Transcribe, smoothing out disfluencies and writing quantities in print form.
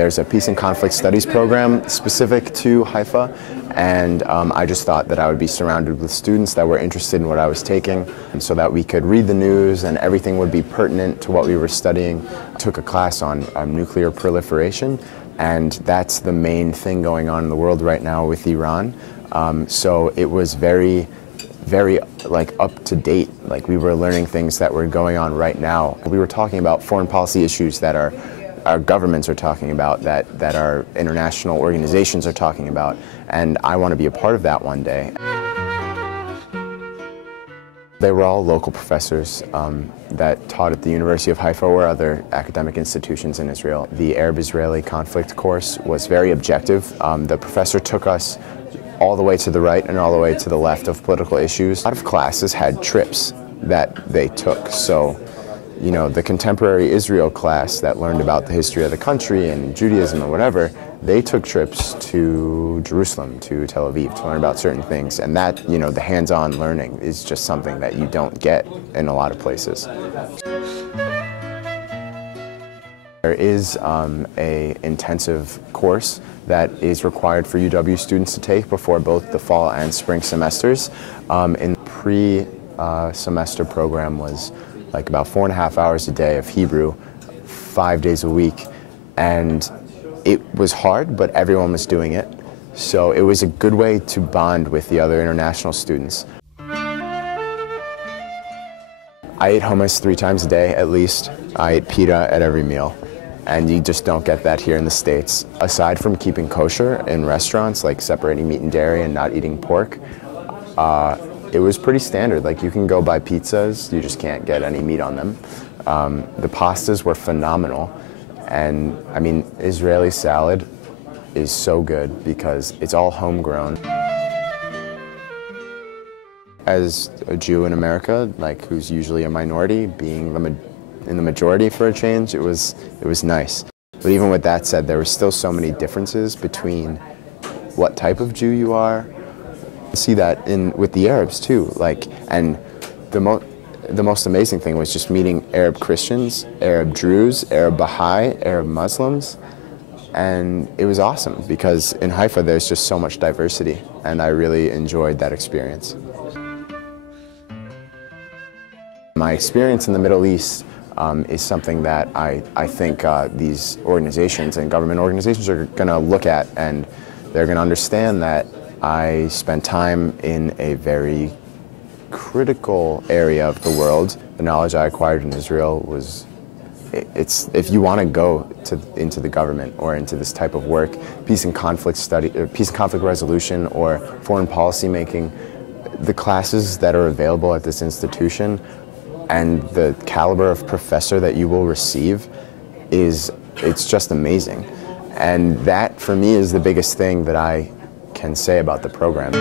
there's a peace and conflict studies program specific to Haifa, and I just thought that I would be surrounded with students that were interested in what I was taking so that we could read the news and everything would be pertinent to what we were studying. I took a class on nuclear proliferation, and that's the main thing going on in the world right now with Iran. So it was very like up to date. Like, we were learning things that were going on right now. We were talking about foreign policy issues that our governments are talking about, that our international organizations are talking about, and I want to be a part of that one day. They were all local professors that taught at the University of Haifa or other academic institutions in Israel. The Arab-Israeli conflict course was very objective. The professor took us all the way to the right and all the way to the left of political issues. A lot of classes had trips that they took. So, you know, the contemporary Israel class that learned about the history of the country and Judaism or whatever, they took trips to Jerusalem, to Tel Aviv, to learn about certain things. And that, you know, the hands-on learning is just something that you don't get in a lot of places. There is a intensive course that is required for UW students to take before both the fall and spring semesters. In the pre-semester program was like about 4.5 hours a day of Hebrew, 5 days a week, and it was hard, but everyone was doing it. So it was a good way to bond with the other international students. I ate hummus 3 times a day at least. I ate pita at every meal. And you just don't get that here in the States. Aside from keeping kosher in restaurants, like separating meat and dairy and not eating pork, it was pretty standard. Like, you can go buy pizzas, you just can't get any meat on them. The pastas were phenomenal. And I mean, Israeli salad is so good because it's all homegrown. As a Jew in America, like, who's usually a minority, being in the majority for a change, it was nice. But even with that said, there were still so many differences between what type of Jew you are. I see that with the Arabs too. Like, and the most amazing thing was just meeting Arab Christians, Arab Druze, Arab Baha'i, Arab Muslims, and it was awesome because in Haifa there's just so much diversity, and I really enjoyed that experience. My experience in the Middle East is something that I think these organizations and government organizations are going to look at, and they're going to understand that I spent time in a very critical area of the world. The knowledge I acquired in Israel was, if you want to go into the government or into this type of work, peace and conflict study, peace and conflict resolution, or foreign policy making, the classes that are available at this institution and the caliber of professor that you will receive it's just amazing. And that, for me, is the biggest thing that I can say about the program.